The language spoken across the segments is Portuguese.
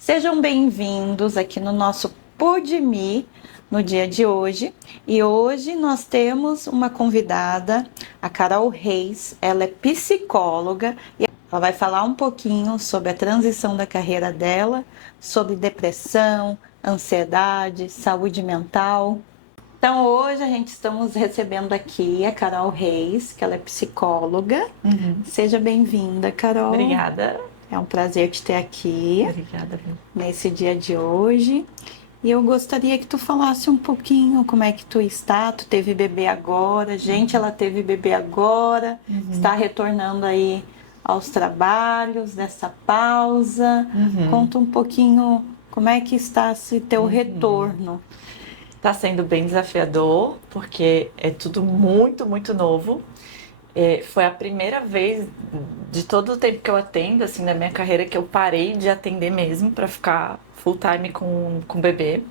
Sejam bem-vindos aqui no nosso Podme no dia de hoje. E hoje nós temos uma convidada, a Carol Reis. Ela é psicóloga e ela vai falar um pouquinho sobre a transição da carreira dela, sobre depressão, ansiedade, saúde mental. Então hoje a gente estamos recebendo aqui a Carol Reis, que ela é psicóloga. Seja bem-vinda, Carol. Obrigada. É um prazer te ter aqui Obrigada, viu? nesse dia de hoje. E eu gostaria que tu falasse um pouquinho como é que tu está. Tu teve bebê agora, gente, ela teve bebê agora, está retornando aí aos trabalhos dessa pausa. Conta um pouquinho como é que está esse teu retorno. Tá sendo bem desafiador, porque é tudo muito, muito novo. Foi a primeira vez de todo o tempo que eu atendo, assim, na minha carreira, que eu parei de atender mesmo para ficar full time com o bebê.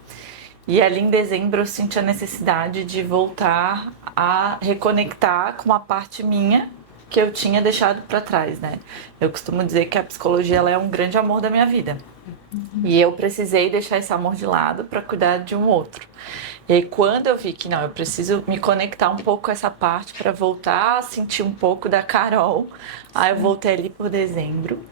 E ali em dezembro eu senti a necessidade de voltar a reconectar com uma parte minha que eu tinha deixado para trás, né? Eu costumo dizer que a psicologia ela é um grande amor da minha vida. E eu precisei deixar esse amor de lado para cuidar de um outro. E aí, quando eu vi que não, eu preciso me conectar um pouco com essa parte para voltar a sentir um pouco da Carol, aí eu voltei ali por dezembro.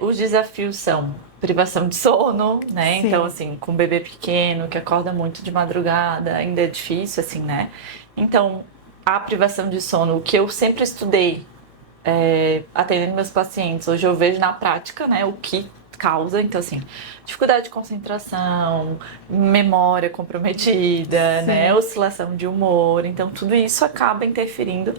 Os desafios são privação de sono, né? Sim. Então, assim, com um bebê pequeno que acorda muito de madrugada, ainda é difícil, assim, né? Então, a privação de sono, o que eu sempre estudei atendendo meus pacientes, hoje eu vejo na prática, né, o que causa, então assim, dificuldade de concentração, memória comprometida, Sim. né, oscilação de humor, então tudo isso acaba interferindo,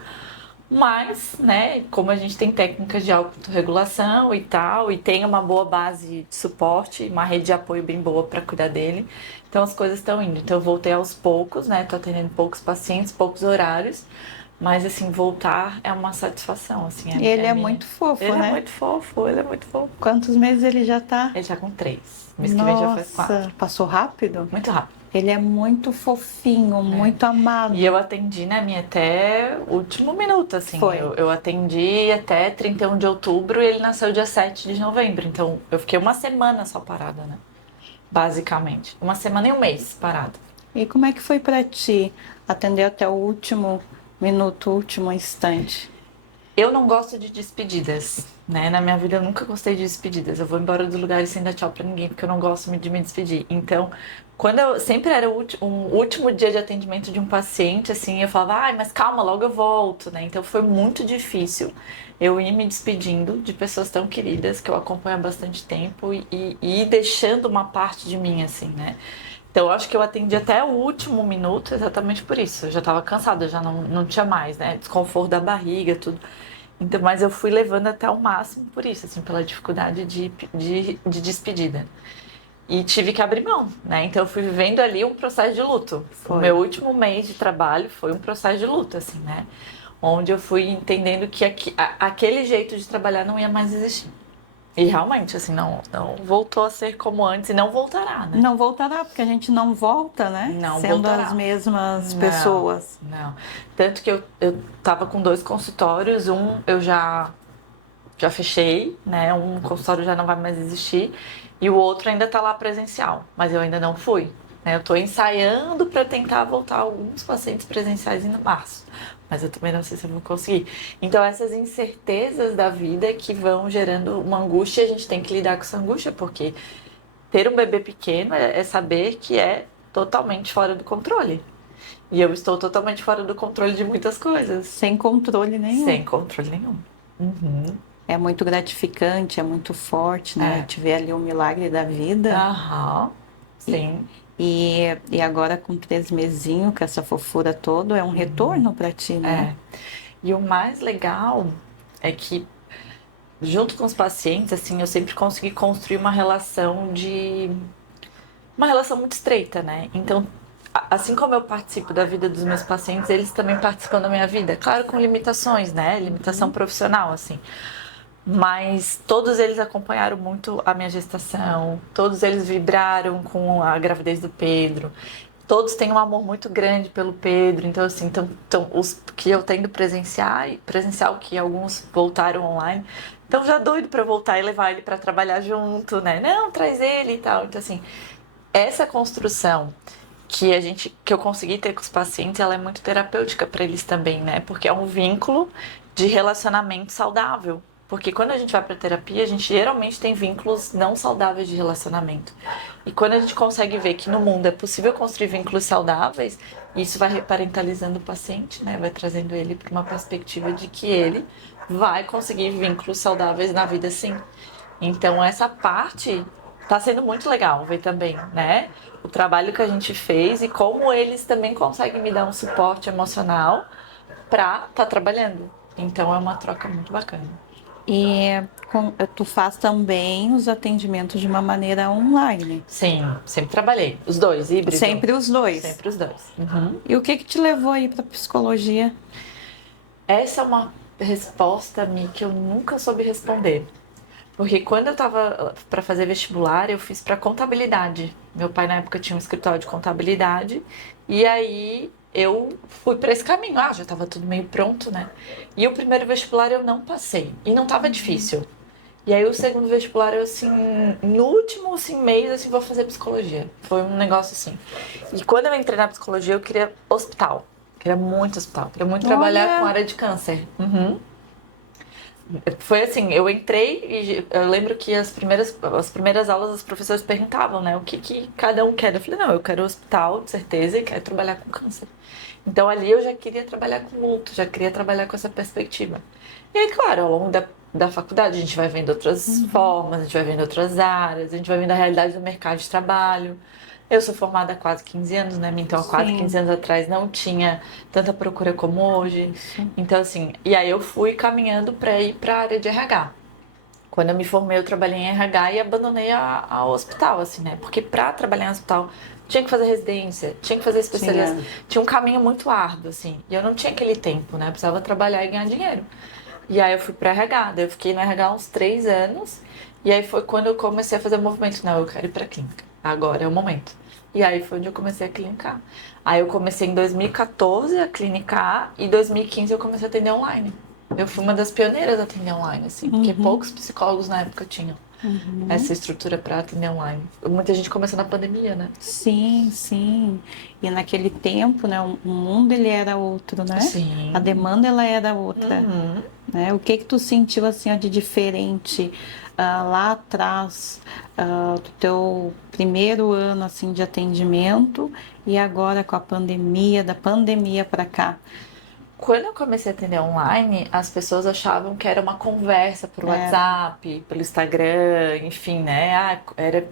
mas, né, como a gente tem técnicas de autorregulação e tal, e tem uma boa base de suporte, uma rede de apoio bem boa para cuidar dele, então as coisas estão indo. Então eu voltei aos poucos, né, tô atendendo poucos pacientes, poucos horários, mas, assim, voltar é uma satisfação, assim. Ele é muito fofo, Ele né? é muito fofo, ele é muito fofo. Quantos meses ele já tá? Ele já com 3. Mês que vem já faz 4. Nossa, passou rápido? Muito rápido. Ele é muito fofinho, muito amado. E eu atendi, né, minha até o último minuto, assim. Foi. Eu atendi até 31 de outubro e ele nasceu dia 7 de novembro. Então, eu fiquei uma semana só parada, né? Basicamente. Uma semana e um mês parada. E como é que foi pra ti atender até o último minuto, último instante? Eu não gosto de despedidas, né? Na minha vida eu nunca gostei de despedidas. Eu vou embora dos lugares sem dar tchau pra ninguém, porque eu não gosto de me despedir. Então, quando eu sempre era um último dia de atendimento de um paciente, assim, eu falava, ai, mas calma, logo eu volto, né? Então foi muito difícil eu ir me despedindo de pessoas tão queridas que eu acompanho há bastante tempo e ir deixando uma parte de mim, assim, né? Então, eu acho que eu atendi até o último minuto exatamente por isso. Eu já estava cansada, eu já não tinha mais, né? Desconforto da barriga, tudo. Então, mas eu fui levando até o máximo por isso, assim, pela dificuldade de despedida. E tive que abrir mão, né? Então, eu fui vivendo ali um processo de luto. Foi. O meu último mês de trabalho foi um processo de luto, assim, né? Onde eu fui entendendo que aquele jeito de trabalhar não ia mais existir. E realmente, assim, não voltou a ser como antes e não voltará, né? Não voltará, porque a gente não volta, né? Não Sendo voltará. as mesmas Não, pessoas. Não. Tanto que eu tava com 2 consultórios, um eu já fechei, né? Um consultório já não vai mais existir e o outro ainda tá lá presencial, mas eu ainda não fui, né? Eu tô ensaiando para tentar voltar alguns pacientes presenciais em março, mas eu também não sei se eu vou conseguir. Então essas incertezas da vida que vão gerando uma angústia, a gente tem que lidar com essa angústia, porque ter um bebê pequeno é saber que é totalmente fora do controle. E eu estou totalmente fora do controle de muitas coisas. Sem controle nenhum. Sem controle nenhum. É muito gratificante, é muito forte, né? É. Te ver ali o milagre da vida. Aham. Sim. E agora com 3 mesinhos, com essa fofura toda, é um retorno pra ti, né? E o mais legal é que, junto com os pacientes, assim, eu sempre consegui construir uma relação uma relação muito estreita, né? Então, assim como eu participo da vida dos meus pacientes, eles também participam da minha vida. Claro, com limitações, né? Limitação profissional, assim. Mas todos eles acompanharam muito a minha gestação, todos eles vibraram com a gravidez do Pedro. todos têm um amor muito grande pelo Pedro. Então, assim, os que eu tendo presencial, que alguns voltaram online, então já doido pra voltar e levar ele pra trabalhar junto, né? Não, traz ele e tal. Então, assim, essa construção que eu consegui ter com os pacientes, ela é muito terapêutica para eles também, né? Porque é um vínculo de relacionamento saudável. Porque quando a gente vai para terapia, a gente geralmente tem vínculos não saudáveis de relacionamento. E quando a gente consegue ver que no mundo é possível construir vínculos saudáveis, isso vai reparentalizando o paciente, né? Vai trazendo ele para uma perspectiva de que ele vai conseguir vínculos saudáveis na vida, sim. Então, essa parte tá sendo muito legal ver também, né? O trabalho que a gente fez e como eles também conseguem me dar um suporte emocional pra tá trabalhando. Então, é uma troca muito bacana. E tu faz também os atendimentos de uma maneira online. Sim, sempre trabalhei. Os dois, híbrido. Sempre os dois. Sempre os dois. Uhum. E o que te levou aí para psicologia? Essa é uma resposta, Mi, que eu nunca soube responder. Porque quando eu tava para fazer vestibular, eu fiz para contabilidade. Meu pai na época tinha um escritório de contabilidade e aí eu fui para esse caminho. Ah, já tava tudo meio pronto, né? E o primeiro vestibular eu não passei e não tava difícil. E aí o segundo vestibular eu assim, no último assim mês assim vou fazer psicologia. Foi um negócio assim. E quando eu entrei na psicologia, eu queria hospital. Queria muito hospital, queria muito trabalhar com área de câncer. Uhum. Foi assim, eu entrei e eu lembro que as primeiras aulas os professores perguntavam, né, o que cada um quer. Eu falei, não, eu quero hospital, de certeza, e quero trabalhar com câncer. Então ali eu já queria trabalhar com luto, já queria trabalhar com essa perspectiva. E aí, claro, ao longo da faculdade a gente vai vendo outras formas, a gente vai vendo outras áreas, a gente vai vendo a realidade do mercado de trabalho. Eu sou formada há quase 15 anos, né? Então, há quase Sim. 15 anos atrás não tinha tanta procura como hoje. Isso. Então, assim, e aí eu fui caminhando para ir para a área de RH. Quando eu me formei, eu trabalhei em RH e abandonei ao hospital, assim, né? Porque para trabalhar em hospital, tinha que fazer residência, tinha que fazer especialização. Tinha um caminho muito árduo, assim. E eu não tinha aquele tempo, né? Eu precisava trabalhar e ganhar dinheiro. E aí eu fui para RH. Daí eu fiquei no RH uns 3 anos. E aí foi quando eu comecei a fazer o movimento. Não, eu quero ir para clínica. Agora é o momento. E aí foi onde eu comecei a clinicar. Aí eu comecei em 2014 a clinicar e em 2015 eu comecei a atender online. Eu fui uma das pioneiras a atender online, assim, porque poucos psicólogos na época tinham essa estrutura para atender online. Muita gente começou na pandemia, né? Sim, sim. E naquele tempo, né, o mundo ele era outro, né? Sim. A demanda ela era outra, Uhum. né? O que que tu sentiu assim ó, de diferente lá atrás do teu primeiro ano assim de atendimento e agora com a pandemia, da pandemia para cá? Quando eu comecei a atender online, as pessoas achavam que era uma conversa por WhatsApp, pelo Instagram, enfim, né? Ah, era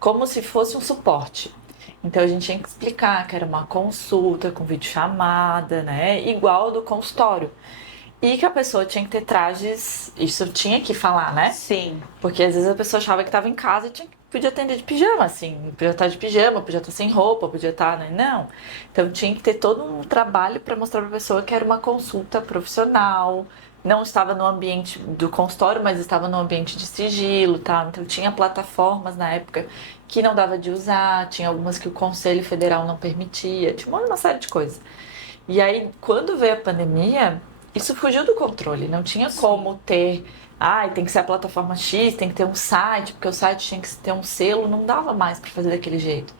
como se fosse um suporte. Então a gente tinha que explicar que era uma consulta com videochamada, né? Igual do consultório. E que a pessoa tinha que ter trajes, isso eu tinha que falar, né? Sim. Porque às vezes a pessoa achava que estava em casa e podia atender de pijama, assim. Podia estar de pijama, podia estar sem roupa, podia estar, né? Não. Então tinha que ter todo um trabalho para mostrar para a pessoa que era uma consulta profissional. Não estava no ambiente do consultório, mas estava no ambiente de sigilo, tá? Então tinha plataformas na época que não dava de usar, tinha algumas que o Conselho Federal não permitia, tinha uma série de coisas. E aí, quando veio a pandemia, isso fugiu do controle. Não tinha como ter, tem que ser a plataforma X, tem que ter um site, porque o site tinha que ter um selo, não dava mais para fazer daquele jeito.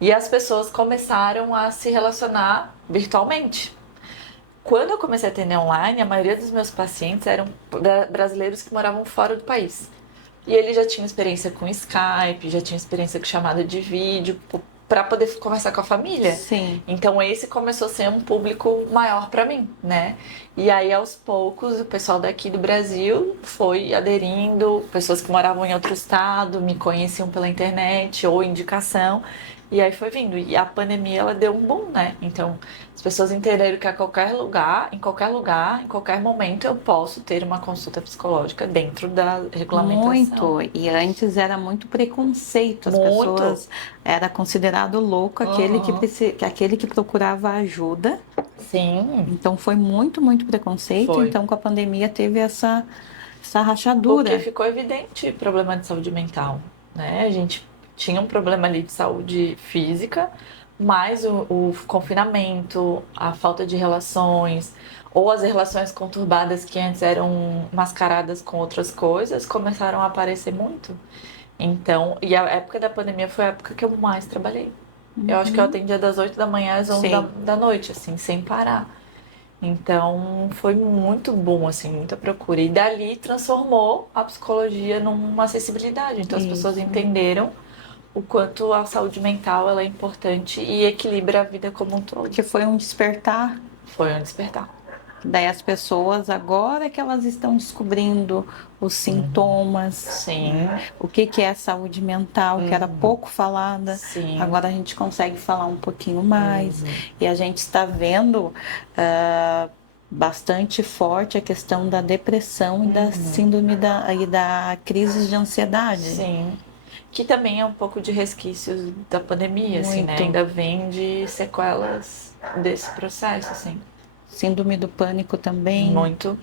E as pessoas começaram a se relacionar virtualmente. Quando eu comecei a atender online, a maioria dos meus pacientes eram brasileiros que moravam fora do país. E eles já tinham experiência com Skype, já tinham experiência com chamada de vídeo, para poder conversar com a família. Sim. Então esse começou a ser um público maior para mim, né? E aí aos poucos o pessoal daqui do Brasil foi aderindo, pessoas que moravam em outro estado, me conheciam pela internet ou indicação, e aí foi vindo. E a pandemia ela deu um boom, né? Então as pessoas entenderam que a qualquer lugar, em qualquer momento eu posso ter uma consulta psicológica dentro da regulamentação. Muito. E antes era muito preconceito. As Muito. pessoas era considerado louco aquele que procurava ajuda. Sim. Então foi muito, muito preconceito. Foi. Então com a pandemia teve essa rachadura. Porque ficou evidente problema de saúde mental, né? A gente tinha um problema ali de saúde física, mas o confinamento, a falta de relações, ou as relações conturbadas que antes eram mascaradas com outras coisas, começaram a aparecer muito. Então, e a época da pandemia foi a época que eu mais trabalhei. Eu acho que eu atendia das 8 da manhã às 11 da, Sim. da noite, assim, sem parar. Então, foi muito bom, assim, muita procura. E dali transformou a psicologia numa acessibilidade. Então, as pessoas Isso. entenderam o quanto a saúde mental ela é importante e equilibra a vida como um todo. Porque foi um despertar. Foi um despertar. Daí as pessoas, agora que elas estão descobrindo os sintomas, Sim. né? O que é saúde mental, que era pouco falada, Sim. agora a gente consegue falar um pouquinho mais. E a gente está vendo bastante forte a questão da depressão e da síndrome e da crise de ansiedade. Sim. Que também é um pouco de resquícios da pandemia, assim, né? Muito. Ainda vem de sequelas desse processo, assim. Síndrome do pânico também. Muito.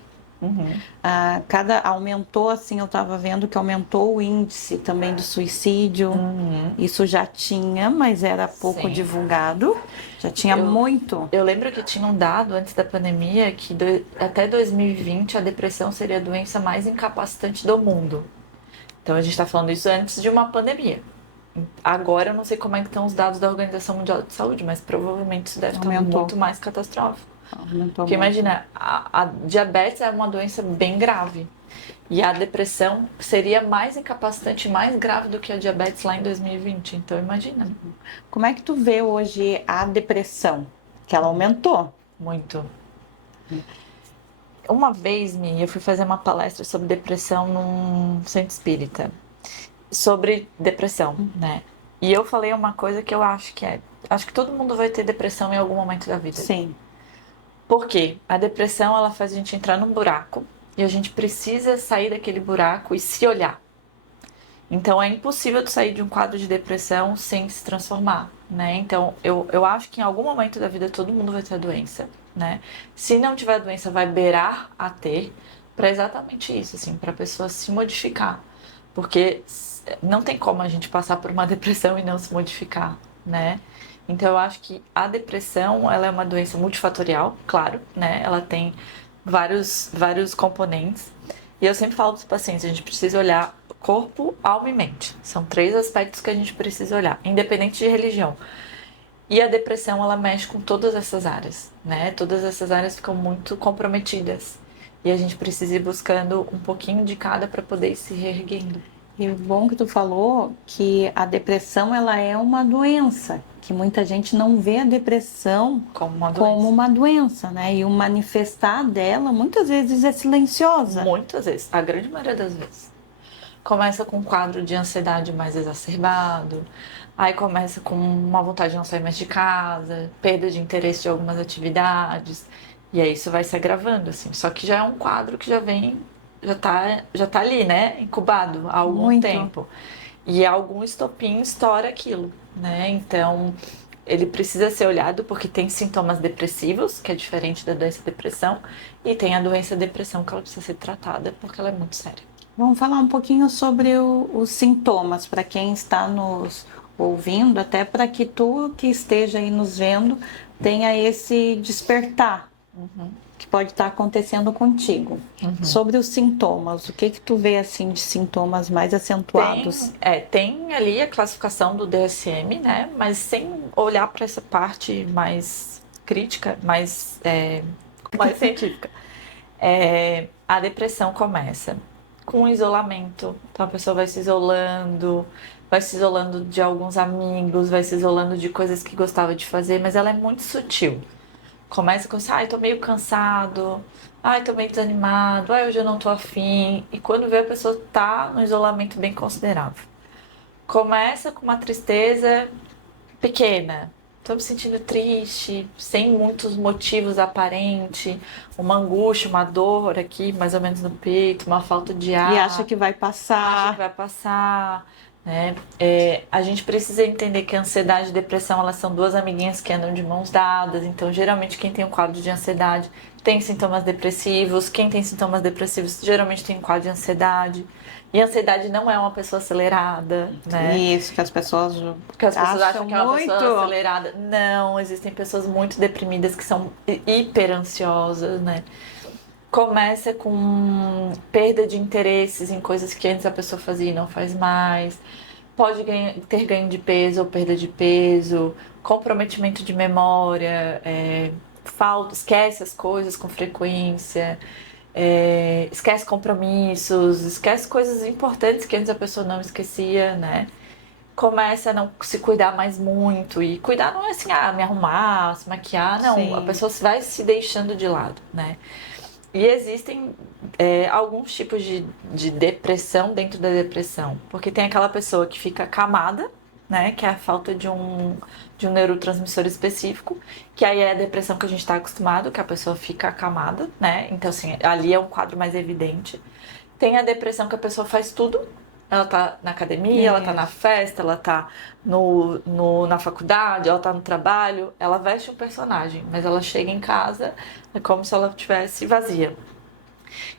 Aumentou, assim, eu estava vendo que aumentou o índice também do suicídio. Isso já tinha, mas era pouco Sim. divulgado. Já tinha muito. Eu lembro que tinha um dado antes da pandemia que até 2020 a depressão seria a doença mais incapacitante do mundo. Então a gente está falando isso antes de uma pandemia. Agora eu não sei como é que estão os dados da Organização Mundial de Saúde, mas provavelmente isso deve estar Aumentou. muito mais catastrófico. Aumentou Porque muito. imagina, a diabetes é uma doença bem grave. E a depressão seria mais incapacitante, mais grave do que a diabetes lá em 2020. Então imagina. Como é que tu vê hoje a depressão? Que ela aumentou. Muito. Uma vez, Mi, eu fui fazer uma palestra sobre depressão num centro espírita. Sobre depressão, né? E eu falei uma coisa que eu acho que é... Acho que todo mundo vai ter depressão em algum momento da vida. Sim. Por quê? A depressão, ela faz a gente entrar num buraco. E a gente precisa sair daquele buraco e se olhar. Então, é impossível tu sair de um quadro de depressão sem se transformar, né? Então, eu acho que em algum momento da vida todo mundo vai ter a doença, né? Se não tiver a doença, vai beirar a ter, para exatamente isso, assim, para a pessoa se modificar. Porque não tem como a gente passar por uma depressão e não se modificar, né? Então, eu acho que a depressão, ela é uma doença multifatorial, claro, né? Ela tem vários componentes. E eu sempre falo para os pacientes, a gente precisa olhar corpo, alma e mente. São 3 aspectos que a gente precisa olhar, independente de religião. E a depressão, ela mexe com todas essas áreas, né? Todas essas áreas ficam muito comprometidas. E a gente precisa ir buscando um pouquinho de cada para poder ir se reerguendo. E o bom que tu falou que a depressão ela é uma doença, que muita gente não vê a depressão como uma doença, né? E o manifestar dela muitas vezes é silenciosa. Muitas vezes, a grande maioria das vezes. Começa com um quadro de ansiedade mais exacerbado, aí começa com uma vontade de não sair mais de casa, perda de interesse de algumas atividades, e aí isso vai se agravando, assim. Só que já é um quadro que já tá ali, né, incubado há algum Muito. tempo. E algum estopim estoura aquilo, né? Então, ele precisa ser olhado porque tem sintomas depressivos, que é diferente da doença depressão, e tem a doença depressão que ela precisa ser tratada porque ela é muito séria. Vamos falar um pouquinho sobre os sintomas para quem está nos ouvindo, até para que tu que esteja aí nos vendo tenha esse despertar que pode estar acontecendo contigo. Sobre os sintomas, o que tu vê assim de sintomas mais acentuados? Tem ali a classificação do DSM, né? Mas sem olhar para essa parte mais crítica, mais científica. A depressão começa com isolamento. Então a pessoa vai se isolando de alguns amigos, vai se isolando de coisas que gostava de fazer, mas ela é muito sutil. Começa com assim, tô meio cansado, tô meio desanimado, hoje eu não tô afim. E quando vê, a pessoa tá num isolamento bem considerável. Começa com uma tristeza pequena. Tô me sentindo triste, sem muitos motivos aparentes, uma angústia, uma dor aqui, mais ou menos no peito, uma falta de ar. E acha que vai passar. Né? A gente precisa entender que a ansiedade e depressão, elas são 2 amiguinhas que andam de mãos dadas. Então, geralmente, quem tem um quadro de ansiedade tem sintomas depressivos. Quem tem sintomas depressivos geralmente tem um quadro de ansiedade. E a ansiedade não é uma pessoa acelerada, né? Isso, que as pessoas Porque as pessoas acham que é uma muito. pessoa acelerada. Não, existem pessoas muito deprimidas que são hiper ansiosas, né? Começa com perda de interesses em coisas que antes a pessoa fazia e não faz mais. Pode ter ganho de peso ou perda de peso, comprometimento de memória, esquece as coisas com frequência, esquece compromissos, esquece coisas importantes que antes a pessoa não esquecia, né? Começa a não se cuidar mais muito. E cuidar não é assim, me arrumar, se maquiar, não. Sim. A pessoa vai se deixando de lado, né? E existem alguns tipos de depressão dentro da depressão. Porque tem aquela pessoa que fica acamada, né? Que é a falta de um neurotransmissor específico. Que aí é a depressão que a gente está acostumado, que a pessoa fica acamada, né? Então, assim, ali é um quadro mais evidente. Tem a depressão que a pessoa faz tudo. Ela tá na academia, ela tá na festa, ela tá na faculdade, ela tá no trabalho. Ela veste um personagem, mas ela chega em casa, é como se ela estivesse vazia.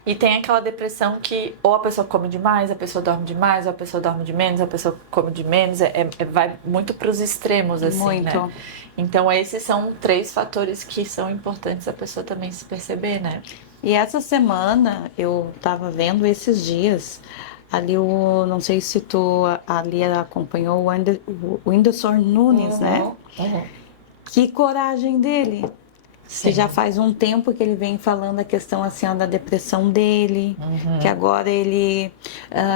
E tem aquela depressão que ou a pessoa come demais, a pessoa dorme demais, ou a pessoa dorme de menos, a pessoa come de menos. Vai muito para os extremos, assim, Muito. né? Então, esses são 3 fatores que são importantes a pessoa também se perceber, né? E essa semana eu tava vendo esses dias ali não sei se tu ali acompanhou o Whindersson Nunes, né? Que coragem dele! Que já faz um tempo que ele vem falando a questão assim ó, da depressão dele, que agora ele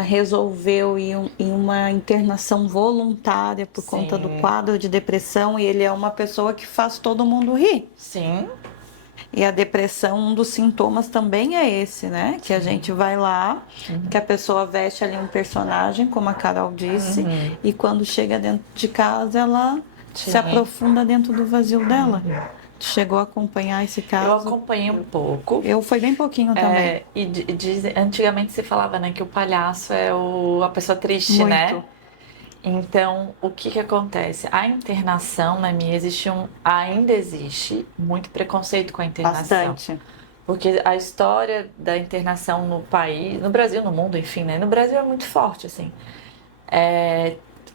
resolveu ir em uma internação voluntária por conta do quadro de depressão e ele é uma pessoa que faz todo mundo rir. Sim. E a depressão, um dos sintomas também é esse, né? Que a gente vai lá, que a pessoa veste ali um personagem, como a Carol disse, e quando chega dentro de casa, ela se aprofunda dentro do vazio dela. Tu chegou a acompanhar esse caso? Eu acompanhei um pouco. Eu fui bem pouquinho também. Antigamente se falava, né, que o palhaço é a pessoa triste, Muito. né? Então, o que acontece? A internação, na minha, ainda existe muito preconceito com a internação. Bastante. Porque a história da internação no país, no Brasil, no mundo, enfim, né? No Brasil é muito forte, assim.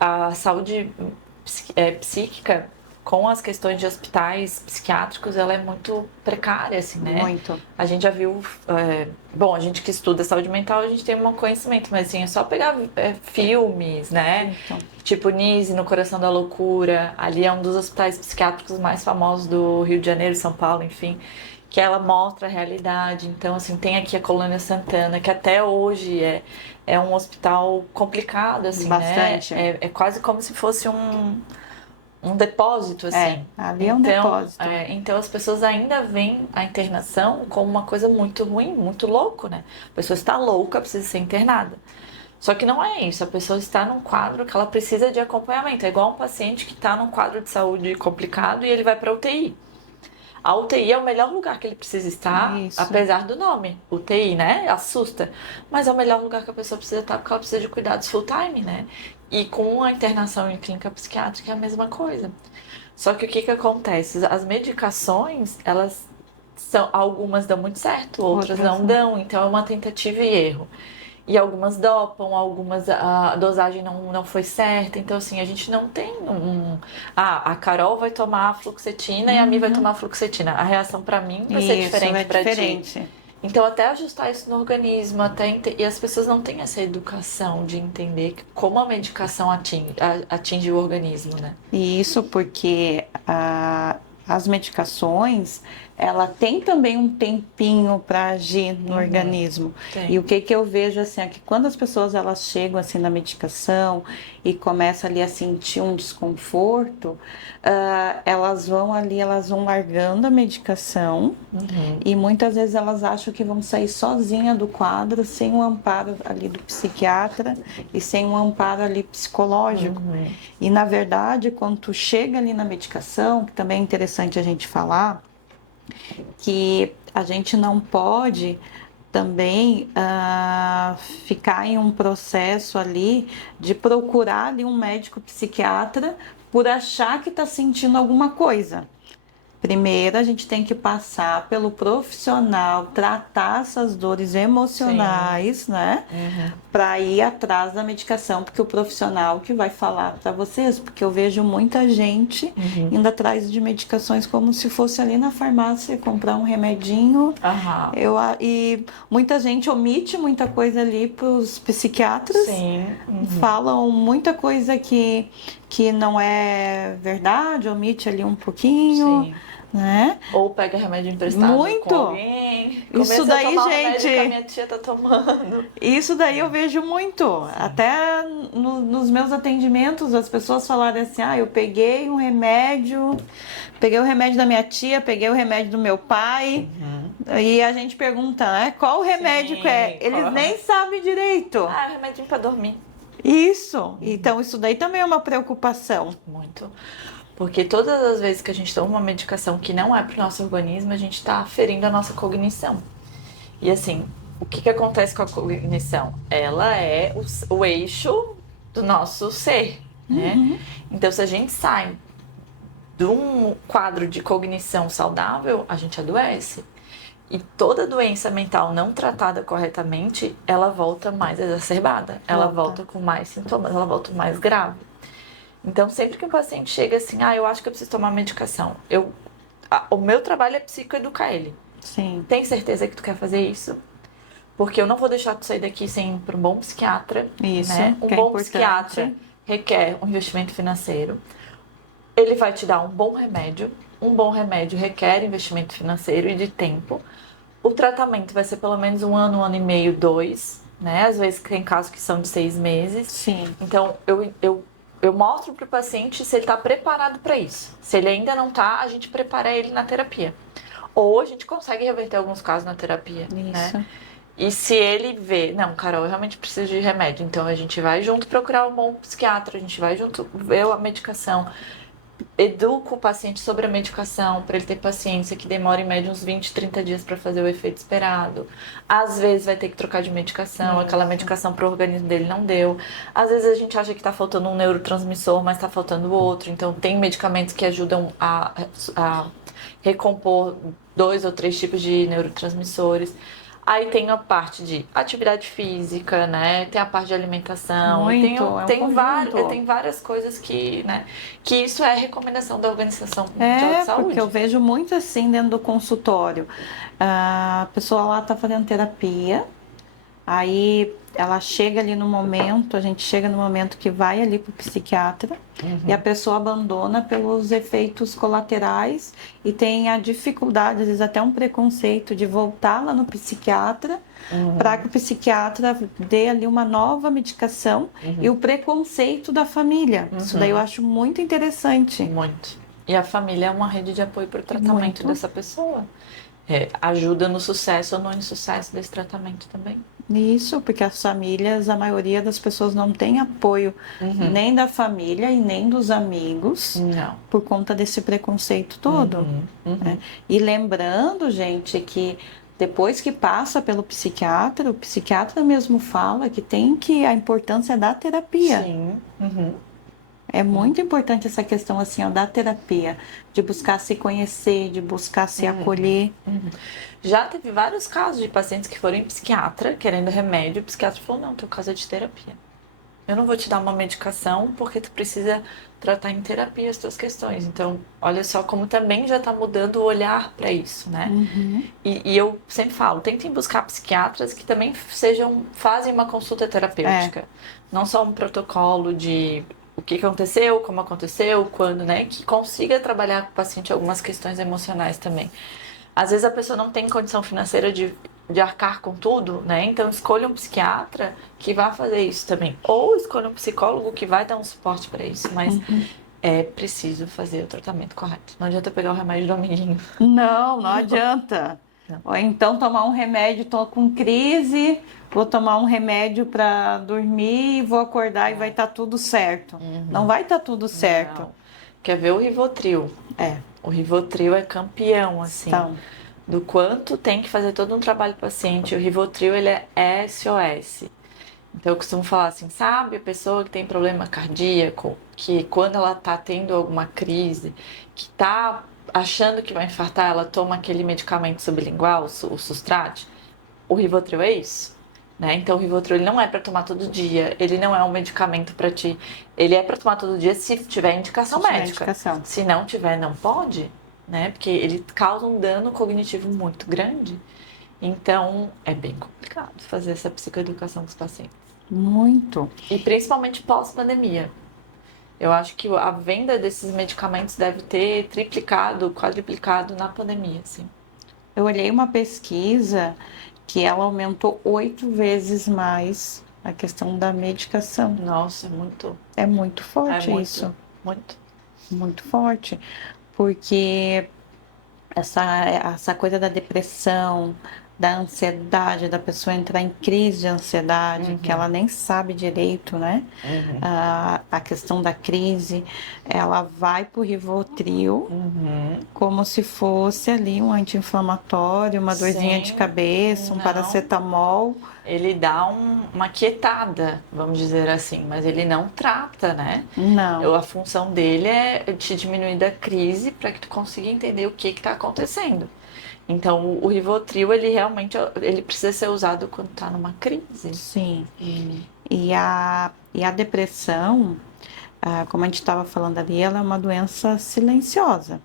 A saúde psíquica, com as questões de hospitais psiquiátricos, ela é muito precária, assim, né? Muito. A gente já viu... bom, a gente que estuda saúde mental, a gente tem um conhecimento, mas assim, é só pegar filmes, né? Então. Tipo Nise, no Coração da Loucura. Ali é um dos hospitais psiquiátricos mais famosos do Rio de Janeiro, São Paulo, enfim. Que ela mostra a realidade. Então, assim, tem aqui a Colônia Santana, que até hoje é um hospital complicado, assim, Bastante. né? É quase como se fosse um depósito, assim. Ali é um depósito. Então as pessoas ainda veem a internação como uma coisa muito ruim, muito louco, né? A pessoa está louca, precisa ser internada. Só que não é isso, a pessoa está num quadro que ela precisa de acompanhamento. É igual um paciente que está num quadro de saúde complicado e ele vai para UTI. A UTI é o melhor lugar que ele precisa estar, Isso. apesar do nome. UTI, né? Assusta. Mas é o melhor lugar que a pessoa precisa estar porque ela precisa de cuidados full time, né? E com a internação em clínica psiquiátrica é a mesma coisa. Só que o que acontece? As medicações, algumas dão muito certo, outras não dão. Então é uma tentativa e erro. E algumas dopam, a dosagem não foi certa. Então, assim, a gente não tem a Carol vai tomar fluoxetina e a Mi vai tomar fluoxetina. A reação pra mim vai ser diferente pra ti. Então, até ajustar isso no organismo, e as pessoas não têm essa educação de entender como a medicação atinge o organismo, né? E isso porque as medicações, ela tem também um tempinho para agir no organismo. Tem. E o que eu vejo assim, é que quando as pessoas elas chegam assim na medicação e começam ali a sentir um desconforto, elas vão largando a medicação e muitas vezes elas acham que vão sair sozinha do quadro sem o amparo ali do psiquiatra e sem um amparo ali psicológico. E na verdade, quando tu chega ali na medicação, que também é interessante a gente falar, que a gente não pode também ficar em um processo ali de procurar ali um médico psiquiatra por achar que está sentindo alguma coisa. Primeiro, a gente tem que passar pelo profissional, tratar essas dores emocionais, né? Para ir atrás da medicação, porque o profissional que vai falar para vocês, porque eu vejo muita gente indo atrás de medicações como se fosse ali na farmácia comprar um remedinho. Aham. E muita gente omite muita coisa ali para os psiquiatras. Sim. Falam muita coisa que não é verdade, omite ali um pouquinho, Sim. né? Ou pega remédio emprestado Muito. com alguém. Isso Começa daí, a tomar o remédio gente. que a minha tia tá tomando. Isso daí eu vejo muito. Até nos meus atendimentos, as pessoas falaram assim: eu peguei o remédio da minha tia, peguei o remédio do meu pai. E a gente pergunta, né? Qual o remédio Sim, que é? Eles qual? nem sabem direito. Ah, remedinho pra dormir. Isso. Então, isso daí também é uma preocupação. Muito. Porque todas as vezes que a gente toma uma medicação que não é pro nosso organismo, a gente tá ferindo a nossa cognição. E assim, o que acontece com a cognição? Ela é o eixo do nosso ser, né? Então, se a gente sai de um quadro de cognição saudável, a gente adoece. E toda doença mental não tratada corretamente, ela volta mais exacerbada, ela volta com mais sintomas, ela volta mais grave. Então, sempre que um paciente chega assim, eu acho que eu preciso tomar medicação, o meu trabalho é psicoeducar ele. Sim. Tem certeza que tu quer fazer isso? Porque eu não vou deixar tu sair daqui sem ir para um bom psiquiatra. Isso, Né? Um que é bom importante. psiquiatra requer um investimento financeiro. Ele vai te dar um bom remédio. Um bom remédio requer investimento financeiro e de tempo. O tratamento vai ser pelo menos 1 ano e meio, 2, né? Às vezes tem casos que são de 6 meses. Sim. Então, eu mostro para o paciente se ele está preparado para isso. Se ele ainda não está, a gente prepara ele na terapia. Ou a gente consegue reverter alguns casos na terapia, Isso. né? E se ele vê, não, Carol, eu realmente preciso de remédio, então a gente vai junto procurar um bom psiquiatra, a gente vai junto ver a medicação, educa o paciente sobre a medicação, para ele ter paciência, que demora em média uns 20, 30 dias para fazer o efeito esperado. Às vezes vai ter que trocar de medicação, aquela medicação para o organismo dele não deu. Às vezes a gente acha que está faltando um neurotransmissor, mas está faltando outro. Então tem medicamentos que ajudam a recompor 2 ou 3 tipos de neurotransmissores. Aí tem a parte de atividade física, né? Tem a parte de alimentação. Muito, Tem várias coisas que, né? Que isso é recomendação da Organização Mundial de Saúde. Porque eu vejo muito assim dentro do consultório. A pessoa lá tá fazendo terapia, aí ela chega ali no momento, a gente chega no momento que vai ali pro psiquiatra e a pessoa abandona pelos efeitos colaterais e tem a dificuldade, às vezes até um preconceito de voltar lá no psiquiatra para que o psiquiatra dê ali uma nova medicação e o preconceito da família. Isso daí eu acho muito interessante. Muito. E a família é uma rede de apoio para o tratamento Muito. dessa pessoa. Ajuda no sucesso ou no insucesso desse tratamento também. Isso, porque as famílias, a maioria das pessoas não tem apoio nem da família e nem dos amigos Não. por conta desse preconceito todo. Né? E lembrando, gente, que depois que passa pelo psiquiatra, o psiquiatra mesmo fala que a importância da terapia. Sim. É muito importante essa questão assim, da terapia, de buscar se conhecer, de buscar se acolher. Já teve vários casos de pacientes que foram em psiquiatra querendo remédio. O psiquiatra falou: não, teu caso é de terapia. Eu não vou te dar uma medicação porque tu precisa tratar em terapia as tuas questões. Então, olha só como também já está mudando o olhar para isso, né? E eu sempre falo, tentem buscar psiquiatras que também fazem uma consulta terapêutica. Não só um protocolo de o que aconteceu, como aconteceu, quando, né? Que consiga trabalhar com o paciente algumas questões emocionais também. Às vezes a pessoa não tem condição financeira de arcar com tudo, né? Então escolha um psiquiatra que vai fazer isso também. Ou escolha um psicólogo que vai dar um suporte para isso. Mas é preciso fazer o tratamento correto. Não adianta pegar o remédio do amiguinho. Não adianta. Não. Ou então tomar um remédio, tô com crise, vou tomar um remédio para dormir, vou acordar e vai estar tudo certo. Não vai estar tudo certo. Não. Quer ver o Rivotril? O Rivotril é campeão, assim. Então, do quanto tem que fazer todo um trabalho do paciente. O Rivotril, ele é SOS. Então, eu costumo falar assim, sabe? A pessoa que tem problema cardíaco, que quando ela tá tendo alguma crise, que tá achando que vai infartar, ela toma aquele medicamento sublingual, o Sustrate. O Rivotril é isso, né? Então o Rivotril ele não é para tomar todo dia, ele não é um medicamento para ti. Ele é para tomar todo dia se tiver indicação médica. Se não tiver, não pode, né? Porque ele causa um dano cognitivo muito grande. Então é bem complicado fazer essa psicoeducação dos pacientes. Muito. E principalmente pós-pandemia. Eu acho que a venda desses medicamentos deve ter triplicado, quadriplicado na pandemia, assim. Eu olhei uma pesquisa que ela aumentou 8 vezes mais a questão da medicação. Nossa, é muito. É muito forte isso. Muito. Muito forte. Porque essa coisa da depressão, da ansiedade, da pessoa entrar em crise de ansiedade, que ela nem sabe direito, né? A questão da crise, ela vai pro Rivotril como se fosse ali um anti-inflamatório, uma dorzinha de cabeça, um paracetamol. Ele dá uma quietada, vamos dizer assim, mas ele não trata, né? Não. A função dele é te diminuir da crise para que tu consiga entender o que está acontecendo. Então, o Rivotril, ele realmente ele precisa ser usado quando está numa crise. Sim. E a depressão, como a gente estava falando ali, ela é uma doença silenciosa.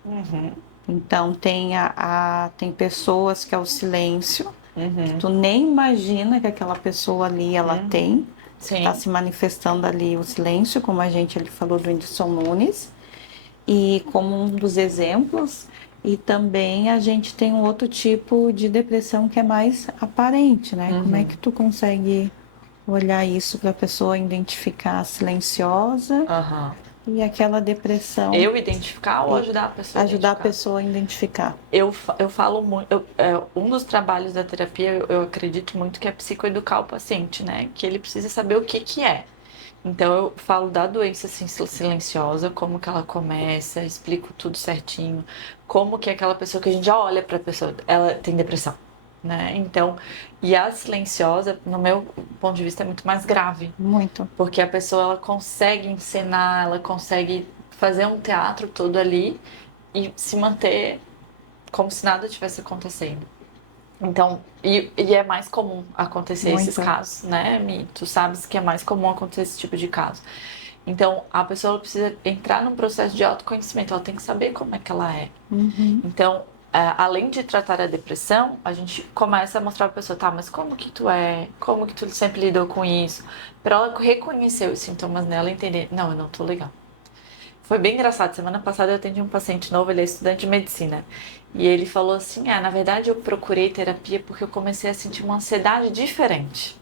Então, tem pessoas que é o silêncio, que tu nem imagina que aquela pessoa ali, ela tem. Está se manifestando ali o silêncio, como ele falou do Whindersson Nunes. E como um dos exemplos... E também a gente tem um outro tipo de depressão que é mais aparente, né? Como é que tu consegue olhar isso para a pessoa identificar a silenciosa e aquela depressão? Eu identificar ou ajudar a pessoa a identificar? Ajudar a pessoa a identificar. Eu falo muito... um dos trabalhos da terapia, eu acredito muito que é psicoeducar o paciente, né? Que ele precisa saber o que é. Então, eu falo da doença assim, silenciosa, como que ela começa, explico tudo certinho, como que aquela pessoa que a gente já olha para a pessoa, ela tem depressão, né? Então, e a silenciosa, no meu ponto de vista, é muito mais grave. Muito. Porque a pessoa, ela consegue encenar, ela consegue fazer um teatro todo ali e se manter como se nada tivesse acontecendo. Então, e é mais comum acontecer esses casos, né, Mi? Tu sabes que é mais comum acontecer esse tipo de caso. Então, a pessoa precisa entrar num processo de autoconhecimento, ela tem que saber como é que ela é. Então, além de tratar a depressão, a gente começa a mostrar pra pessoa, tá, mas como que tu é? Como que tu sempre lidou com isso? Pra ela reconhecer os sintomas nela e entender, não, eu não tô legal. Foi bem engraçado. Semana passada eu atendi um paciente novo, ele é estudante de medicina. E ele falou assim, na verdade eu procurei terapia porque eu comecei a sentir uma ansiedade diferente.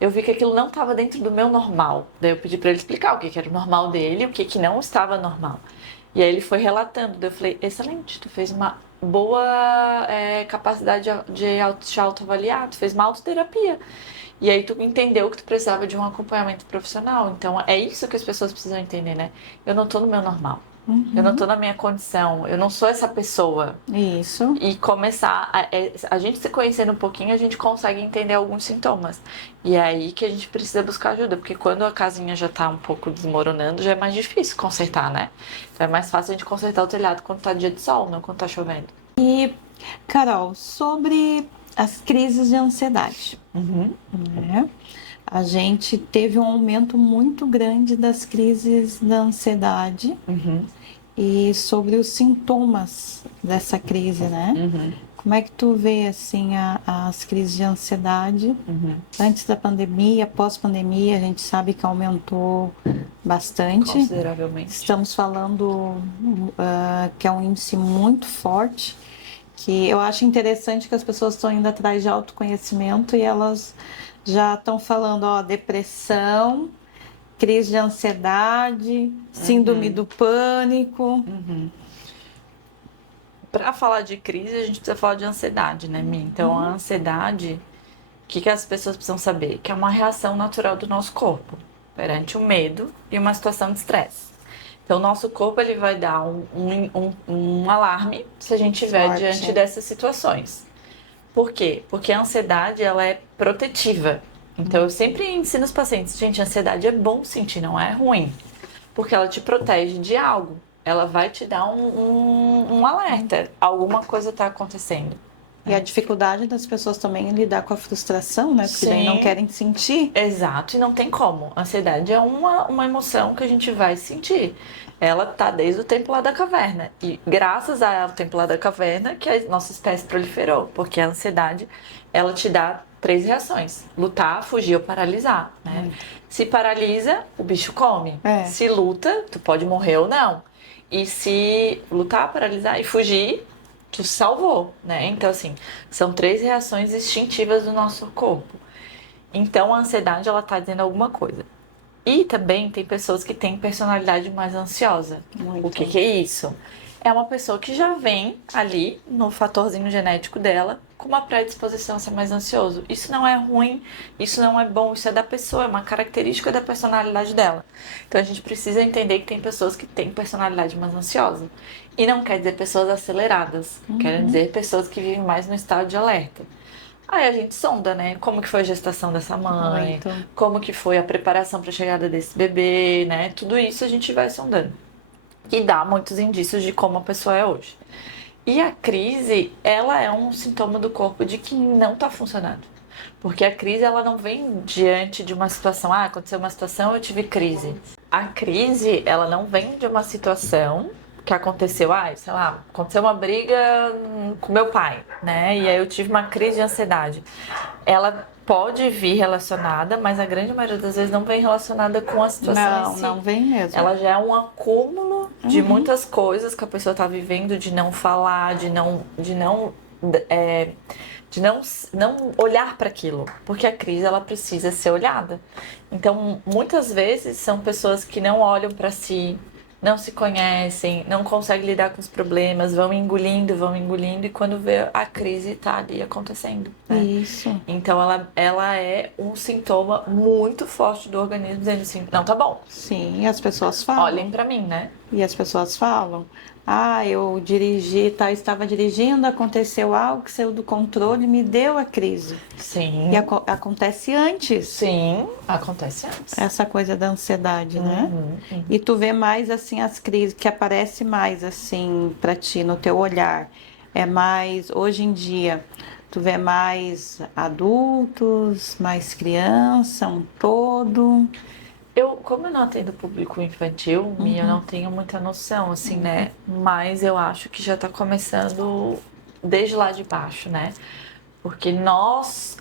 Eu vi que aquilo não estava dentro do meu normal. Daí eu pedi para ele explicar o que era o normal dele e o que não estava normal. E aí ele foi relatando. Daí eu falei, excelente, tu fez uma boa capacidade de te autoavaliar, tu fez uma autoterapia. E aí tu entendeu que tu precisava de um acompanhamento profissional. Então é isso que as pessoas precisam entender, né? Eu não tô no meu normal. Eu não tô na minha condição. Eu não sou essa pessoa. Isso. E começar... A gente se conhecendo um pouquinho, a gente consegue entender alguns sintomas. E é aí que a gente precisa buscar ajuda. Porque quando a casinha já tá um pouco desmoronando, já é mais difícil consertar, né? Então é mais fácil a gente consertar o telhado quando tá dia de sol, não quando tá chovendo. E, Carol, sobre as crises de ansiedade. Né? A gente teve um aumento muito grande das crises da ansiedade e sobre os sintomas dessa crise, né? Como é que tu vê, assim, as crises de ansiedade antes da pandemia, pós-pandemia? A gente sabe que aumentou bastante. Consideravelmente. Estamos falando que é um índice muito forte, que eu acho interessante que as pessoas estão indo atrás de autoconhecimento e elas já estão falando, depressão, crise de ansiedade, síndrome do pânico. Para falar de crise, a gente precisa falar de ansiedade, né, Mi? Então, a ansiedade, o que as pessoas precisam saber? Que é uma reação natural do nosso corpo perante o medo e uma situação de estresse. Então, o nosso corpo ele vai dar um alarme se a gente estiver diante dessas situações. Por quê? Porque a ansiedade ela é protetiva. Então, eu sempre ensino os pacientes, gente, a ansiedade é bom sentir, não é ruim. Porque ela te protege de algo. ela vai te dar um alerta. Alguma coisa está acontecendo. E a dificuldade das pessoas também em lidar com a frustração, né? Porque daí não Sim. querem sentir. Exato, e não tem como. A ansiedade é uma emoção que a gente vai sentir. Ela tá desde o tempo lá da caverna. E graças ao tempo lá da caverna que a nossa espécie proliferou. Porque a ansiedade, ela te dá 3 reações: lutar, fugir ou paralisar, né? Se paralisa, o bicho come. É. Se luta, tu pode morrer ou não. E se lutar, paralisar e fugir, tu se salvou, né? Então, assim, são 3 reações instintivas do nosso corpo. Então, a ansiedade, ela tá dizendo alguma coisa. E também tem pessoas que têm personalidade mais ansiosa. Muito. O que é isso? É uma pessoa que já vem ali no fatorzinho genético dela com uma predisposição a ser mais ansioso. Isso não é ruim, isso não é bom, isso é da pessoa, é uma característica da personalidade dela. Então a gente precisa entender que tem pessoas que têm personalidade mais ansiosa. E não quer dizer pessoas aceleradas, quer dizer pessoas que vivem mais no estado de alerta. Aí a gente sonda, né? Como que foi a gestação dessa mãe, Muito. como que foi a preparação para a chegada desse bebê, né? Tudo isso a gente vai sondando. E dá muitos indícios de como a pessoa é hoje. E a crise, ela é um sintoma do corpo de que não está funcionando. Porque a crise, ela não vem diante de uma situação, aconteceu uma situação, eu tive crise. A crise, ela não vem de uma situação que aconteceu, sei lá, aconteceu uma briga com meu pai, né? E aí eu tive uma crise de ansiedade. Ela pode vir relacionada, mas a grande maioria das vezes não vem relacionada com a situação Não, em si. não vem mesmo. Ela já é um acúmulo de muitas coisas que a pessoa está vivendo, de não falar, de não olhar para aquilo, porque a crise, ela precisa ser olhada. Então, muitas vezes são pessoas que não olham para si, não se conhecem, não conseguem lidar com os problemas, vão engolindo, e quando vê, a crise tá ali acontecendo, né? Isso. Então ela é um sintoma muito forte do organismo dizendo assim, não tá bom, Sim, as pessoas falam. olhem pra mim, né? E as pessoas falam: eu dirigi, estava dirigindo, aconteceu algo que saiu do controle, me deu a crise. Sim, E acontece antes. sim, acontece antes. Essa coisa da ansiedade, né? E tu vê mais assim as crises que aparece mais assim para ti no teu olhar. É mais hoje em dia, tu vê mais adultos, mais criança, um todo. Como eu não atendo público infantil, eu não tenho muita noção, assim, né? Mas eu acho que já tá começando desde lá de baixo, né? Porque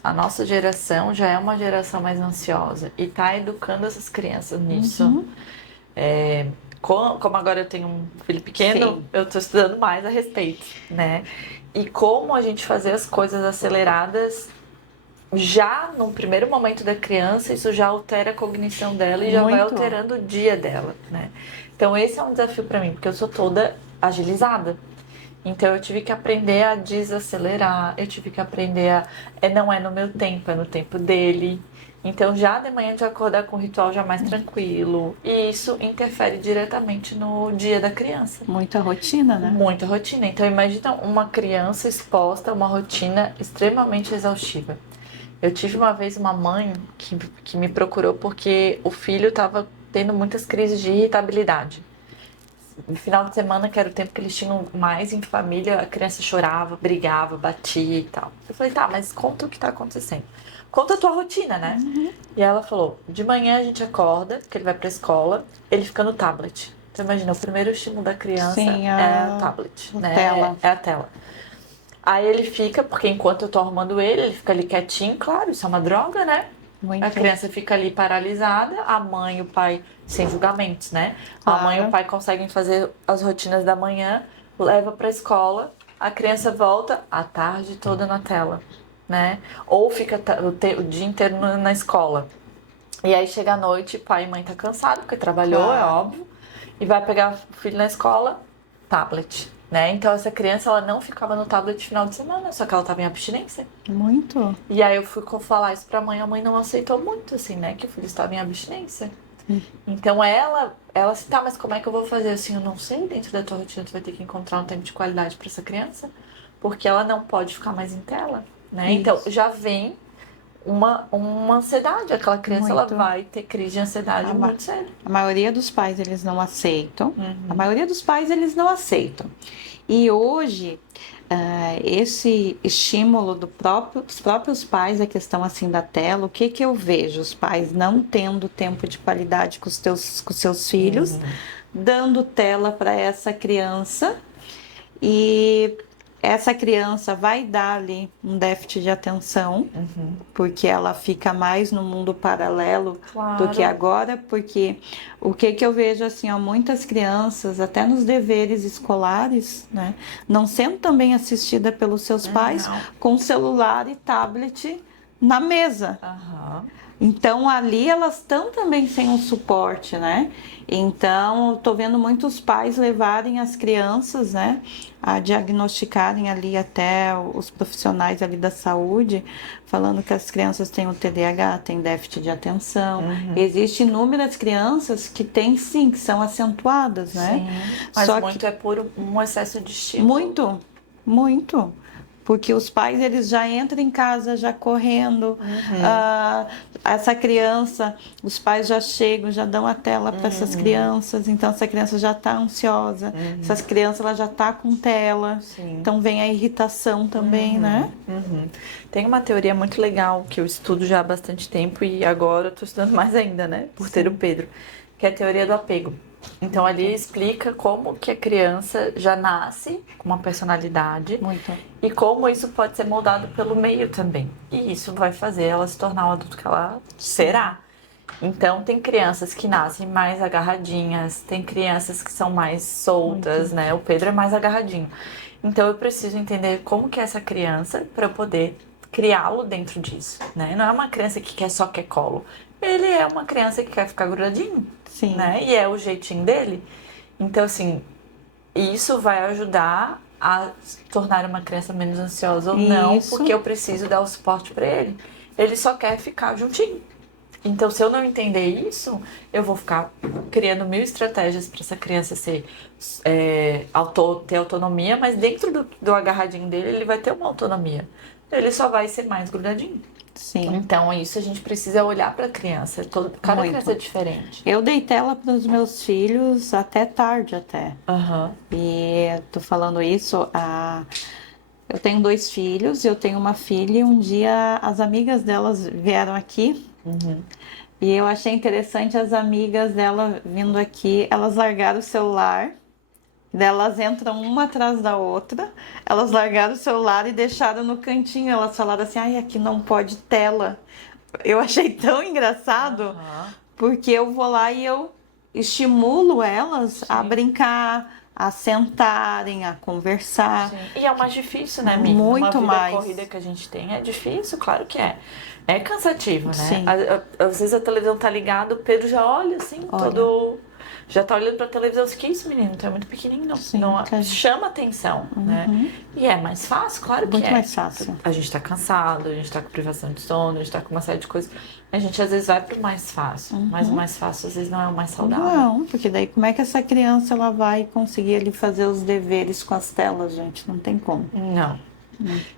a nossa geração já é uma geração mais ansiosa e tá educando essas crianças nisso. Como agora eu tenho um filho pequeno, Sim. eu tô estudando mais a respeito, né? E como a gente fazer as coisas aceleradas já no primeiro momento da criança, isso já altera a cognição dela e já vai Muito. alterando o dia dela, né? Então esse é um desafio para mim, porque eu sou toda agilizada. Então eu tive que aprender a desacelerar, eu tive que aprender não é no meu tempo, é no tempo dele. Então já de manhã de acordar com o ritual já mais tranquilo. E isso interfere diretamente no dia da criança. Muita rotina, né? Muita rotina. Então imagina uma criança exposta a uma rotina extremamente exaustiva. Eu tive uma vez uma mãe que me procurou porque o filho estava tendo muitas crises de irritabilidade. No final de semana, que era o tempo que eles tinham mais em família, a criança chorava, brigava, batia e tal. Eu falei, tá, mas conta o que tá acontecendo. Conta a tua rotina, né? E ela falou, de manhã a gente acorda, que ele vai pra escola, ele fica no tablet. Então imagina, o primeiro estímulo da criança Sim, é o tablet, né? tela. É a tela. Aí ele fica, porque enquanto eu tô arrumando ele fica ali quietinho, claro, isso é uma droga, né? Muito. A criança fica ali paralisada, a mãe e o pai, sem julgamentos, né? Claro. A mãe e o pai conseguem fazer as rotinas da manhã, leva pra escola, a criança volta a tarde toda na tela, né? Ou fica o dia inteiro na escola. E aí chega à noite, pai e mãe tá cansado, porque trabalhou, Claro. é óbvio, e vai pegar o filho na escola, tablet. Né? Então essa criança ela não ficava no tablet no final de semana, só que ela estava em abstinência. Muito. E aí eu fui falar isso pra mãe, a mãe não aceitou muito, assim, né? Que o filho estava em abstinência. Então ela assim, tá, mas como é que eu vou fazer? Assim, eu não sei, dentro da tua rotina tu vai ter que encontrar um tempo de qualidade pra essa criança, porque ela não pode ficar mais em tela, né? Isso. Então já vem uma ansiedade. Aquela criança, ela Muito. vai ter crise de ansiedade muito cedo. A maioria dos pais, eles não aceitam. A maioria dos pais, eles não aceitam. E hoje, esse estímulo dos próprios pais, a questão assim da tela, o que eu vejo? Os pais não tendo tempo de qualidade com seus filhos, dando tela para essa criança, e essa criança vai dar ali um déficit de atenção, porque ela fica mais no mundo paralelo do que agora, porque o que eu vejo assim, ó, muitas crianças, até nos deveres escolares, né, não sendo também assistida pelos seus pais, com celular e tablet na mesa. Então ali elas estão também sem um suporte, né? Então estou vendo muitos pais levarem as crianças, né, a diagnosticarem ali até os profissionais ali da saúde, falando que as crianças têm o TDAH, têm déficit de atenção. Existem inúmeras crianças que têm sim, que são acentuadas, né? Sim, mas Só muito que é por um excesso de estímulo. muito. Porque os pais, eles já entram em casa já correndo. Essa criança, os pais já chegam, já dão a tela para essas crianças. Então, essa criança já está ansiosa. Essas crianças, ela já está com tela. Sim. Então, vem a irritação também, né? Tem uma teoria muito legal que eu estudo já há bastante tempo e agora eu estou estudando mais ainda, né? Por ter o Pedro. Que é a teoria do apego. Então, ali explica como que a criança já nasce com uma personalidade. Muito. E como isso pode ser moldado pelo meio também. E isso vai fazer ela se tornar o adulto que ela será. Então, tem crianças que nascem mais agarradinhas, tem crianças que são mais soltas, né? O Pedro é mais agarradinho. Então, eu preciso entender como que é essa criança para eu poder criá-lo dentro disso, né? Não é uma criança que só quer colo. Ele é uma criança que quer ficar grudadinho, Sim. né? E é o jeitinho dele. Então, assim, isso vai ajudar a tornar uma criança menos ansiosa ou não, porque eu preciso dar o suporte para ele. Ele só quer ficar juntinho. Então, se eu não entender isso, eu vou ficar criando 1000 estratégias para essa criança ter autonomia, mas dentro do agarradinho dele, ele vai ter uma autonomia. Ele só vai ser mais grudadinho. Sim. Então, isso a gente precisa olhar para a criança. Cada criança é diferente. Eu dei tela para os meus filhos até tarde até. E tô falando isso, eu tenho 2 filhos, eu tenho uma filha, e um dia as amigas delas vieram aqui. E eu achei interessante as amigas dela vindo aqui, elas largaram o celular. Elas entram uma atrás da outra, elas largaram o celular e deixaram no cantinho. Elas falaram assim, ai, aqui não pode tela. Eu achei tão engraçado, porque eu vou lá e eu estimulo elas a brincar, a sentarem, a conversar. E é o mais difícil, né, amiga? Muito Uma vida mais. corrida que a gente tem é difícil, claro que é. É cansativo, né? Sim. Às vezes a televisão tá ligada, o Pedro já olha assim, todo... Já tá olhando pra televisão, assim, que isso, menino? Tu é muito pequenininho, não, Sim, não chama atenção, né? E é mais fácil, claro que Muito é. mais fácil. A gente tá cansado, a gente tá com privação de sono, a gente tá com uma série de coisas. A gente às vezes vai pro mais fácil, mas o mais fácil às vezes não é o mais saudável. Não, porque daí como é que essa criança ela vai conseguir ali fazer os deveres com as telas, gente? Não tem como. Não.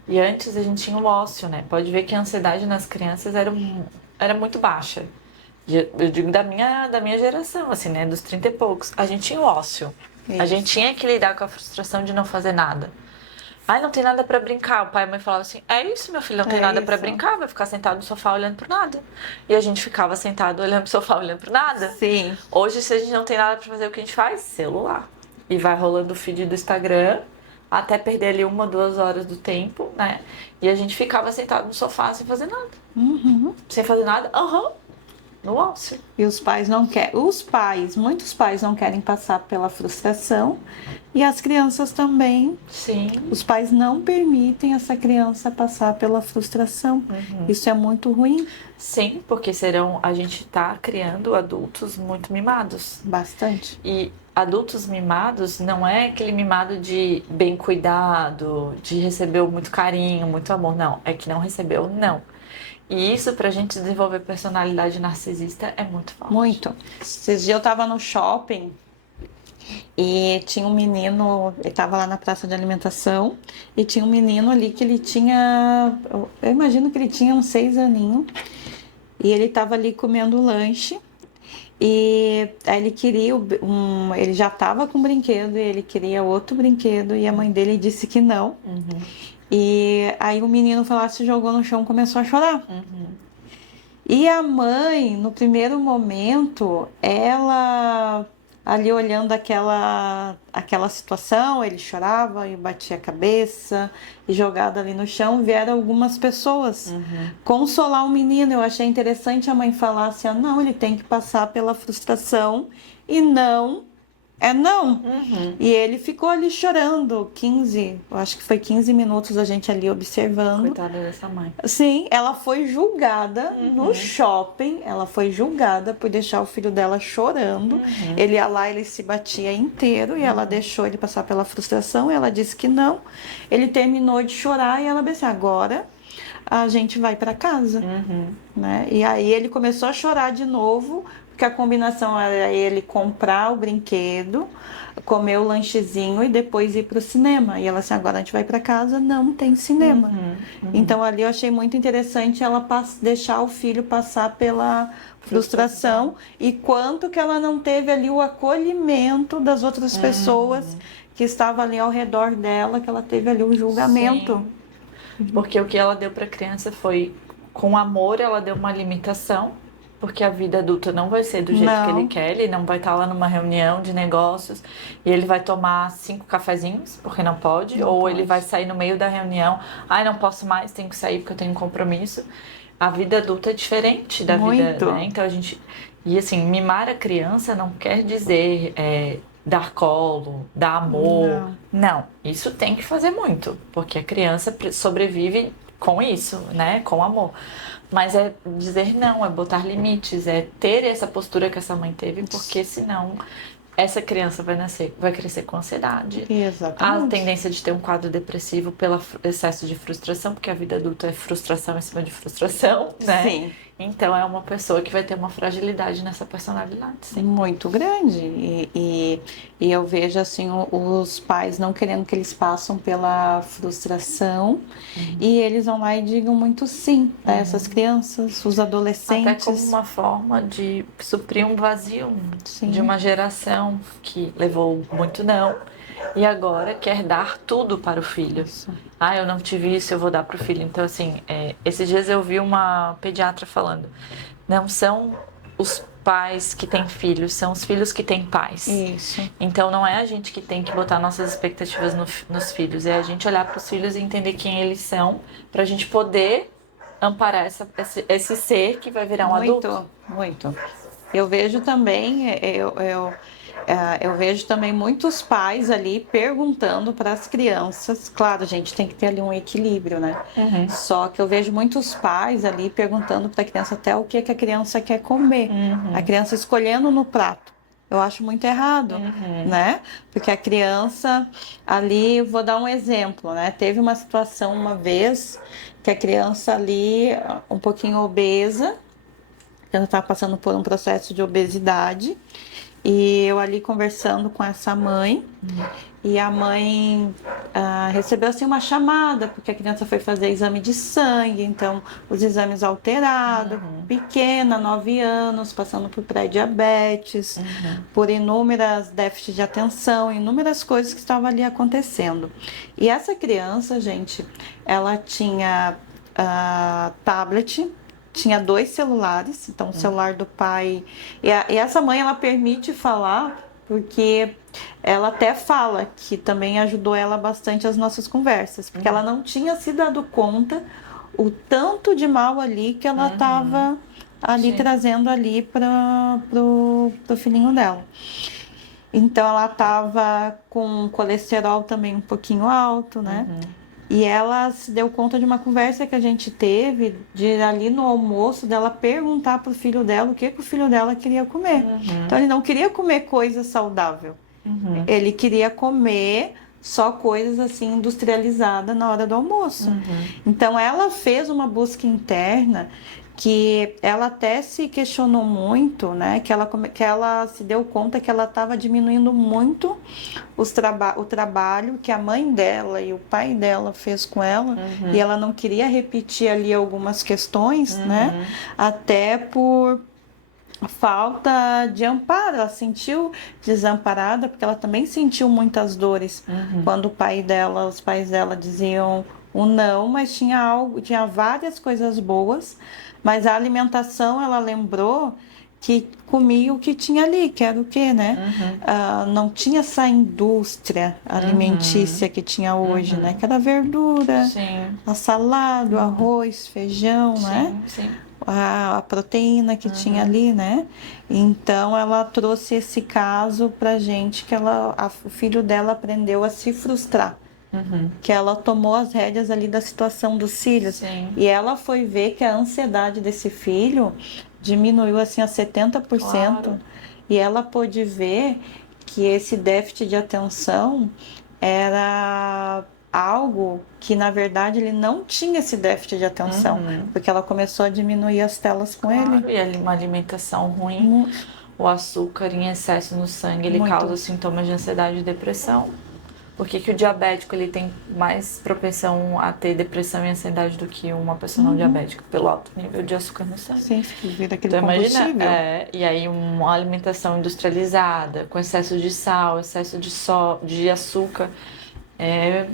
E antes a gente tinha o ócio, né? Pode ver que a ansiedade nas crianças era muito baixa. Eu digo da minha geração, assim, né? Dos 30 e poucos. A gente tinha o ócio. Isso. A gente tinha que lidar com a frustração de não fazer nada. Ai, não tem nada pra brincar. O pai e a mãe falavam assim, é isso, meu filho, não tem nada pra brincar. Vai ficar sentado no sofá olhando pro nada. E a gente ficava sentado olhando pro sofá olhando pro nada. Sim. Hoje, se a gente não tem nada pra fazer, o que a gente faz? Celular. E vai rolando o feed do Instagram até perder ali 1 ou 2 horas do tempo, né? E a gente ficava sentado no sofá sem fazer nada. Sem fazer nada? No ócio. E os pais não querem. Muitos pais não querem passar pela frustração. E as crianças também. Sim. Os pais não permitem essa criança passar pela frustração. Isso é muito ruim. Sim, porque a gente tá criando adultos muito mimados. Bastante. E adultos mimados não é aquele mimado de bem cuidado, de receber muito carinho, muito amor. Não, é que não recebeu, não. E isso, pra gente desenvolver personalidade narcisista, é muito forte. Muito. Esses dias eu tava no shopping E tinha um menino, ele estava lá na praça de alimentação, e tinha um menino ali que ele tinha, eu imagino que ele tinha uns 6 aninhos, e ele estava ali comendo o lanche, e aí ele queria, ele já estava com o brinquedo, e ele queria outro brinquedo, e a mãe dele disse que não. E aí o menino foi lá, se jogou no chão e começou a chorar. E a mãe, no primeiro momento, ela ali olhando aquela situação, ele chorava e batia a cabeça e jogado ali no chão, vieram algumas pessoas consolar o menino. Eu achei interessante a mãe falar assim, ó, não, ele tem que passar pela frustração e não é não. E ele ficou ali chorando 15, eu acho que foi 15 minutos a gente ali observando. Coitada dessa mãe. Sim, ela foi julgada no shopping, ela foi julgada por deixar o filho dela chorando. Ele ia lá, ele se batia inteiro e ela deixou ele passar pela frustração. Ela disse que não. Ele terminou de chorar e ela disse, agora a gente vai para casa, né? E aí ele começou a chorar de novo, porque a combinação era ele comprar o brinquedo, comer o lanchezinho e depois ir para o cinema. E ela assim, agora a gente vai para casa, não tem cinema. Então ali eu achei muito interessante ela deixar o filho passar pela frustração e quanto que ela não teve ali o acolhimento das outras pessoas que estavam ali ao redor dela, que ela teve ali um julgamento. Sim. Porque o que ela deu para a criança foi, com amor, ela deu uma limitação, porque a vida adulta não vai ser do jeito que ele quer, ele não vai estar lá numa reunião de negócios e ele vai tomar 5 cafezinhos, porque não pode, ou ele vai sair no meio da reunião, ai, não posso mais, tenho que sair porque eu tenho um compromisso. A vida adulta é diferente da vida, né? Então a gente... E assim, mimar a criança não quer dizer... dar colo, dar amor. Não, isso tem que fazer muito, porque a criança sobrevive com isso, né? Com amor. Mas é dizer não, é botar limites, é ter essa postura que essa mãe teve, porque senão essa criança vai crescer com ansiedade. Exatamente. A tendência de ter um quadro depressivo pelo excesso de frustração, porque a vida adulta é frustração em cima de frustração, né? Sim. Então é uma pessoa que vai ter uma fragilidade nessa personalidade, sim. Muito grande. E eu vejo assim os pais não querendo que eles passem pela frustração e eles vão lá e digam muito sim a essas crianças, os adolescentes. Até como uma forma de suprir um vazio de uma geração que levou muito não e agora quer dar tudo para o filho. Ah, eu não tive isso, eu vou dar para o filho. Então, assim, esses dias eu vi uma pediatra falando, não são os pais que têm filhos, são os filhos que têm pais. Isso. Então, não é a gente que tem que botar nossas expectativas nos filhos, é a gente olhar para os filhos e entender quem eles são, para a gente poder amparar esse ser que vai virar um adulto. Muito. Eu vejo também, eu vejo também muitos pais ali perguntando para as crianças. Claro, a gente tem que ter ali um equilíbrio, né? Só que eu vejo muitos pais ali perguntando para a criança até o que a criança quer comer. A criança escolhendo no prato. Eu acho muito errado, né? Porque a criança ali, vou dar um exemplo, né? Teve uma situação uma vez que a criança ali, um pouquinho obesa, ela estava passando por um processo de obesidade. E eu ali conversando com essa mãe, e a mãe recebeu assim uma chamada, porque a criança foi fazer exame de sangue, então os exames alterados, pequena, 9 anos, passando por pré-diabetes, por inúmeras déficits de atenção, inúmeras coisas que estavam ali acontecendo. E essa criança, gente, ela tinha tablet, tinha 2 celulares, então o celular do pai... E essa mãe, ela permite falar, porque ela até fala que também ajudou ela bastante as nossas conversas, porque ela não tinha se dado conta o tanto de mal ali que ela estava ali trazendo ali pro filhinho dela. Então ela estava com colesterol também um pouquinho alto, né? E ela se deu conta de uma conversa que a gente teve, de ali no almoço, dela perguntar pro filho dela o que o filho dela queria comer. Então ele não queria comer coisa saudável. Ele queria comer só coisas assim industrializadas na hora do almoço. Então ela fez uma busca interna que ela até se questionou muito, né? Que ela se deu conta que ela estava diminuindo muito o trabalho que a mãe dela e o pai dela fez com ela, e ela não queria repetir ali algumas questões, né? Até por falta de amparo, ela sentiu desamparada, porque ela também sentiu muitas dores quando os pais dela diziam um não, mas tinha várias coisas boas, mas a alimentação, ela lembrou que comia o que tinha ali, que era o quê, né? Não tinha essa indústria alimentícia que tinha hoje, né? Que era verdura, Sim. a salada, o arroz, feijão, né? Sim. A proteína que tinha ali, né? Então ela trouxe esse caso pra gente que o filho dela aprendeu a se frustrar. Que ela tomou as rédeas ali da situação dos filhos. Sim. E ela foi ver que a ansiedade desse filho diminuiu assim a 70%. Claro. E ela pôde ver que esse déficit de atenção era algo que, na verdade, ele não tinha esse déficit de atenção, porque ela começou a diminuir as telas com Claro, ele. e uma alimentação ruim, o açúcar em excesso no sangue, ele Muito. causa sintomas de ansiedade e depressão. Por que o diabético ele tem mais propensão a ter depressão e ansiedade do que uma pessoa não diabética? Pelo alto nível de açúcar no sangue. Sim, vira aquele Então combustível. imagina, e aí uma alimentação industrializada, com excesso de sal, excesso de açúcar, é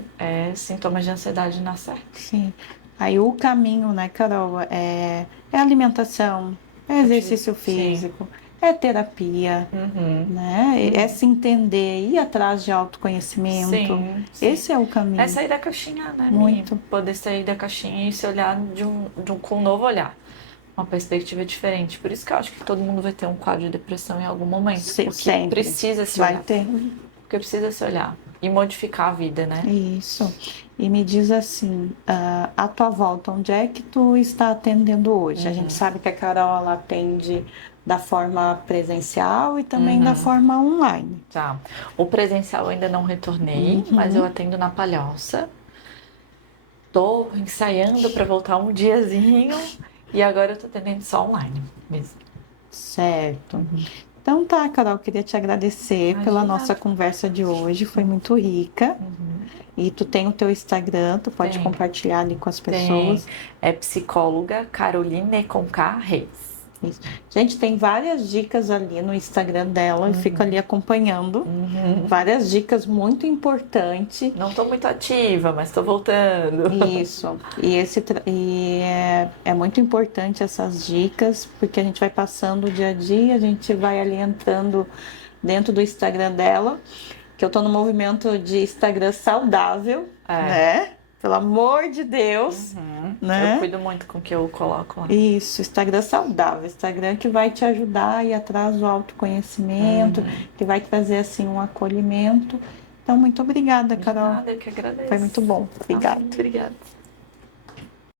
sintomas de ansiedade na certa. Sim. Aí o caminho, né, Carol, é alimentação, é exercício físico, é terapia, né? É se entender, ir atrás de autoconhecimento. Sim. Esse é o caminho. É sair da caixinha, né? Muito. Poder sair da caixinha e se olhar com um novo olhar. Uma perspectiva diferente. Por isso que eu acho que todo mundo vai ter um quadro de depressão em algum momento. Porque Sempre. precisa se Vai olhar. ter. Porque precisa se olhar. E modificar a vida, né? Isso. E me diz assim, a tua volta, onde é que tu está atendendo hoje? A gente sabe que a Carol, ela atende da forma presencial e também da forma online. Tá. O presencial eu ainda não retornei, mas eu atendo na Palhoça. Tô ensaiando para voltar um diazinho e agora eu tô atendendo só online mesmo. Certo. Então tá, Carol, queria te agradecer pela Imagina. nossa conversa de hoje, foi muito rica. E tu tem o teu Instagram, tu pode Tem. compartilhar ali com as Tem. pessoas. É psicóloga Caroline com K Reis. Isso. Gente, tem várias dicas ali no Instagram dela, eu fico ali acompanhando. Várias dicas muito importantes. Não tô muito ativa, mas tô voltando. Isso. É muito importante essas dicas, porque a gente vai passando o dia a dia, a gente vai ali entrando dentro do Instagram dela, que eu tô no movimento de Instagram saudável, né? Pelo amor de Deus, né? Eu cuido muito com o que eu coloco lá. Isso, Instagram saudável, Instagram que vai te ajudar a ir atrás do autoconhecimento, que vai trazer assim um acolhimento. Então, muito obrigada, Carol. Nada, eu que agradeço. Foi muito bom. Obrigada. Obrigada.